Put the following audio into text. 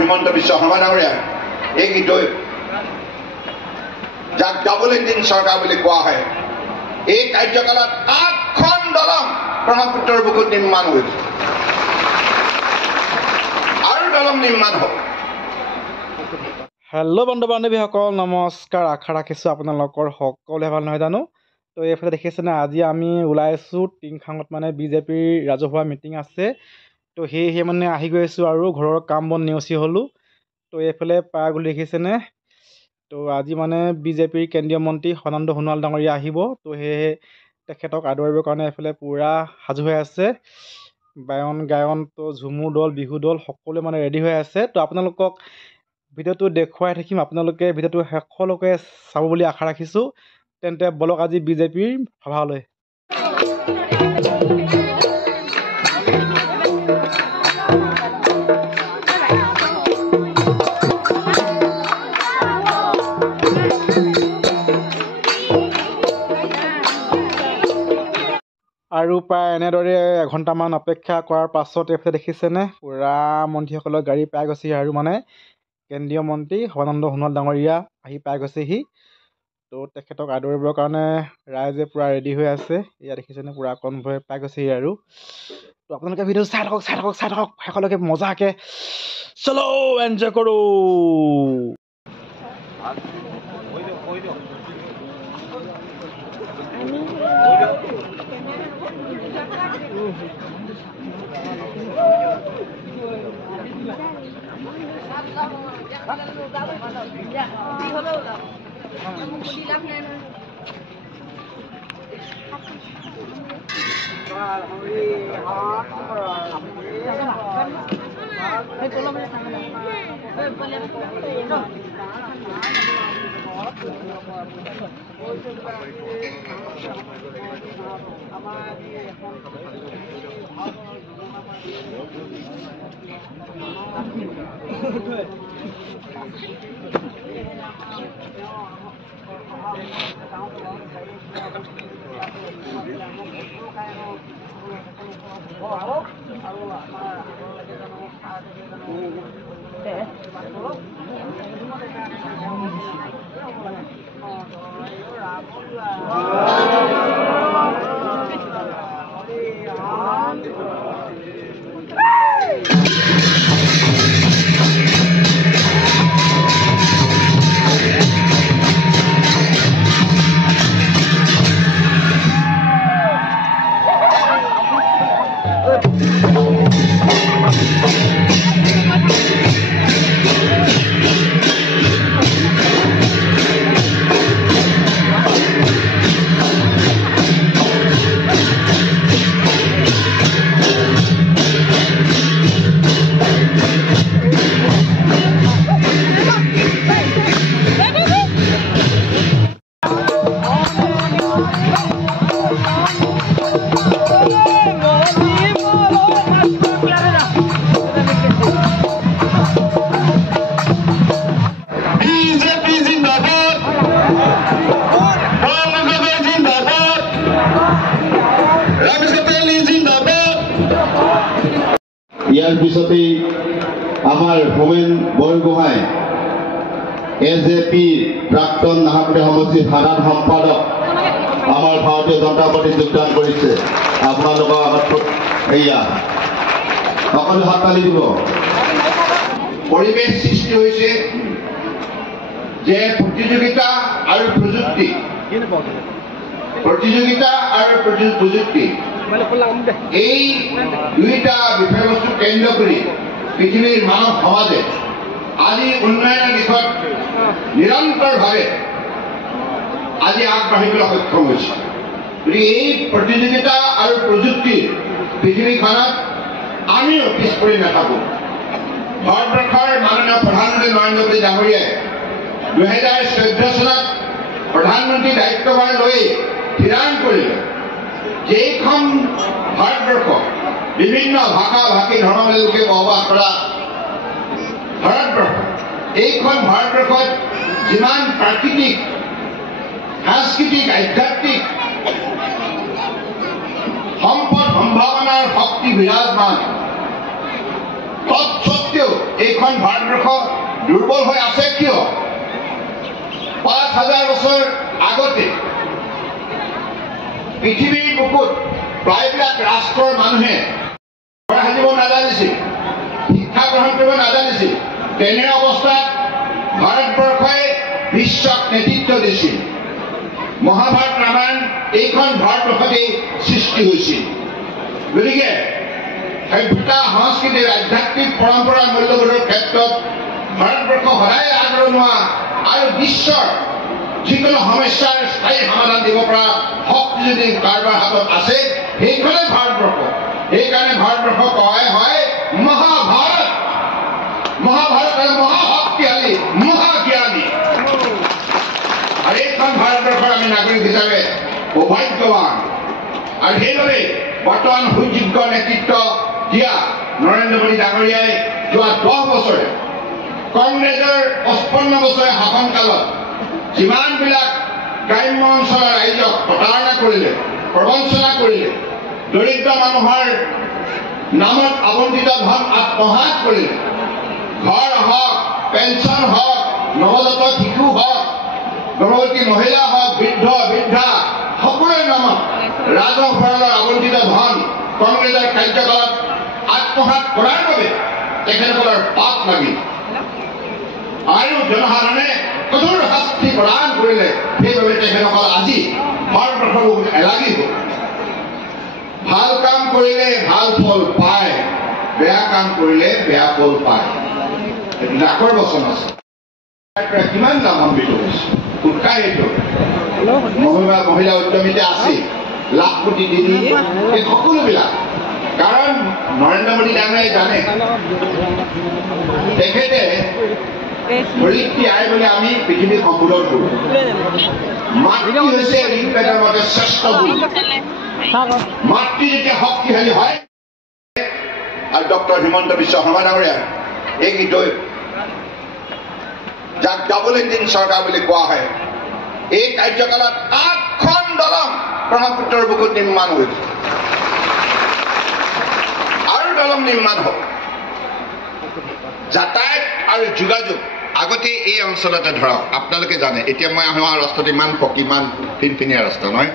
হিমন্ত বিশ্ব শৰ্মা ডাঙৰীয়া এই গীত যাক ডাবল ইঞ্জিন চৰকাৰ বুলি কোৱা হয় এই কাৰ্যকালত 8খন দলং ব্ৰহ্মপুত্ৰৰ বুকুত নিৰ্মাণ হৈছে আৰু দলং নিৰ্মাণ হ'ব। হেল্ল' বন্ধু বান্ধৱীসকল নমস্কাৰ। আশা ৰাখিছোঁ আপোনালোকৰ সকলোৱে ভাল নহয় জানো। তো এইফালে দেখিছেনে আজি আমি ওলাইছোঁ টিংখাঙত মানে বিজেপিৰ ৰাজহুৱা মিটিং আছে। তো সেয়েহে মানে আহি গৈ আছোঁ আৰু ঘৰৰ কাম বন নেওচি হ'লোঁ। তো এইফালে পাগল দেখিছেনে। তো আজি মানে বিজেপিৰ কেন্দ্ৰীয় মন্ত্ৰী সদানন্দ সোণোৱাল ডাঙৰীয়া আহিব। তো সেয়েহে তেখেতক আদৰিবৰ কাৰণে এইফালে পূৰা সাজু হৈ আছে। গায়ন তো ঝুমুৰ দল বিহু দল সকলোৱে মানে ৰেডি হৈ আছে। তো আপোনালোকক ভিডিঅ'টো দেখুৱাই থাকিম, আপোনালোকে ভিডিঅ'টো শেষলৈকে চাব বুলি আশা ৰাখিছোঁ। তেন্তে বলক আজি বিজেপিৰ সভালৈ। আৰু প্ৰায় এনেদৰে এঘণ্টামান অপেক্ষা কৰাৰ পাছত এইফালে দেখিছেনে পূৰা মন্ত্ৰীসকলৰ গাড়ী পাই গৈছেহি আৰু মানে কেন্দ্ৰীয় মন্ত্ৰী সদানন্দ সোণোৱাল ডাঙৰীয়া আহি পাই গৈছেহি। তো তেখেতক আদৰিবৰ কাৰণে ৰাইজে পূৰা ৰেডি হৈ আছে। এয়া দেখিছেনে পূৰা কনভয় পাই গৈছেহি আৰু। তো আপোনালোকে ভিডিঅ' চাই থাকক শেষলৈকে মজাকৈ চলো এনজয় কৰোঁ। ইয়াৰ পিছতেই আমাৰ হোমেন বৰগোহাঁই এজেপিৰ প্ৰাক্তন নাহৰকটীয়া সমষ্টিৰ সাধাৰণ সম্পাদক আমাৰ ভাৰতীয় জনতা পাৰ্টীত যোগদান কৰিছে। আপোনালোকৰ আগত এয়া সকলো হাততালি দিব। পৰিৱেশ সৃষ্টি হৈছে যে প্ৰতিযোগিতা আৰু প্ৰযুক্তি এই দুইটা বিষয়বস্তু কেন্দ্ৰ কৰি পৃথিৱীৰ মানৱ সমাজে আজি উন্নয়নৰ দিশত নিৰন্তৰভাৱে আজি আগবাঢ়িবলৈ সক্ষম হৈছে। গতিকে এই প্ৰতিযোগিতা আৰু প্ৰযুক্তিৰ পৃথিৱীখনত আমিও পিছ পৰি নাথাকোঁ। ভাৰতবৰ্ষৰ মাননীয় প্ৰধানমন্ত্ৰী নৰেন্দ্ৰ মোদী ডাঙৰীয়াই 2014 চনত প্ৰধানমন্ত্ৰী দায়িত্বভাৰ লৈ থিৰাং কৰিলে যেইখন ভাৰতবৰ্ষ বিভিন্ন ভাষা ভাষী ধৰ্মৰ লোকে বসবাস কৰা ভাৰতবৰ্ষ, এইখন ভাৰতবৰ্ষত যিমান প্ৰাকৃতিক সাংস্কৃতিক আধ্যাত্মিক সম্পদ সম্ভাৱনাৰ শক্তি বিৰাজমান তৎসত্ত্বেও এইখন ভাৰতবৰ্ষ দুৰ্বল হৈ আছে কিয়? ৫,০০০ বছৰ আগতে পৃথিৱীৰ বুকুত প্ৰায়বিলাক ৰাষ্ট্ৰৰ মানুহে সাজিব নাজানিছিল, শিক্ষা গ্ৰহণ কৰিব নাজানিছিল। তেনে অৱস্থাত ভাৰতবৰ্ষই বিশ্বক নেতৃত্ব দিছিল। মহাভাৰত ৰামায়ণ এইখন ভাৰতবৰ্ষতেই সৃষ্টি হৈছিল। গতিকে সভ্যতা সংস্কৃতিৰ আধ্যাত্মিক পৰম্পৰা মূল্যবোধৰ ক্ষেত্ৰত ভাৰতবৰ্ষ সদায় আগৰণুৱা আৰু বিশ্বৰ যিকোনো সমস্যাৰ স্থায়ী সমাধান দিব পৰা শক্তি যদি কাৰোবাৰ হাতত আছে সেইখনে ভাৰতবৰ্ষ। সেইকাৰণে ভাৰতবৰ্ষ কোৱা হয় মহাভাৰত। মহাভাৰত আৰু মহাশক্তিশালী মহাজ্ঞানী। আৰু এইখন ভাৰতবৰ্ষৰ আমি নাগৰিক হিচাপে সৌভাগ্যৱান। আৰু সেইবাবে বৰ্তমান সুযোগ্য নেতৃত্ব দিয়া নৰেন্দ্ৰ মোদী ডাঙৰীয়াই যোৱা 10 বছৰে কংগ্ৰেছৰ 55 বছৰীয়া শাসনকালত যিমানবিলাক গ্ৰাম্য অঞ্চলৰ ৰাইজক প্ৰতাৰণা কৰিলে, প্ৰবঞ্চনা কৰিলে, দৰিদ্ৰ মানুহৰ নামত আবণ্টিত ধন আত্মসাৎ কৰিলে, ঘৰ হওক, পেঞ্চন হওক, নৱজাতক শিশু হওক, গৰ্ভৱতী মহিলা হওক, বৃদ্ধ বৃদ্ধা সকলোৰে নামত ৰাজহ ভঁৰালৰ আবণ্টিত ধন কংগ্ৰেছৰ কাৰ্যকালত আত্মসাৎ কৰাৰ বাবে তেখেতসকলৰ পাপ লাগিল আৰু জনসাধাৰণে কঠোৰ শাস্তি প্ৰদান কৰিলে। সেইবাবে তেখেতসকল আজি ভাৰতবৰ্ষৰ বহুত এলাগী হ'ল। ভাল কাম কৰিলে ভাল ফল পায়, বেয়া কাম কৰিলে বেয়া ফল পায়। এইটো ডাকৰ বচন আছে। কিমান লাভান্বিত হৈছে, উৎসাহিত মহিলা উদ্যমিতা আছে, লাখ কোটি দিদি, এই সকলোবিলাক। কাৰণ নৰেন্দ্ৰ মোদী ডাঙৰীয়াই জানে তেখেতে ধৰিত্ৰী আই বুলি আমি পৃথিৱীক সম্বোধন কৰোঁ। মাতৃ হৈছে ঋগ্বেদৰ মতে শ্ৰেষ্ঠ গুণ। মাতৃ যেতিয়া শক্তিশালী হয়। আৰু ডক্টৰ হিমন্ত বিশ্ব শৰ্মা ডাঙৰীয়া এই গীত যাক ডাবল ইঞ্জিন চৰকাৰ বুলি কোৱা হয়, এই কাৰ্যকালত 8খন দলং ব্ৰহ্মপুত্ৰৰ বুকুত নিৰ্মাণ হৈছে আৰু দলং নিৰ্মাণ হ'ব। যাতায়াত আৰু যোগাযোগ আগতে এই অঞ্চলতে ধৰক আপোনালোকে জানে, এতিয়া মই অহা ৰাস্তাটো ইমান পকী, ইমান ফিনফিনীয়া ৰাস্তা নহয়।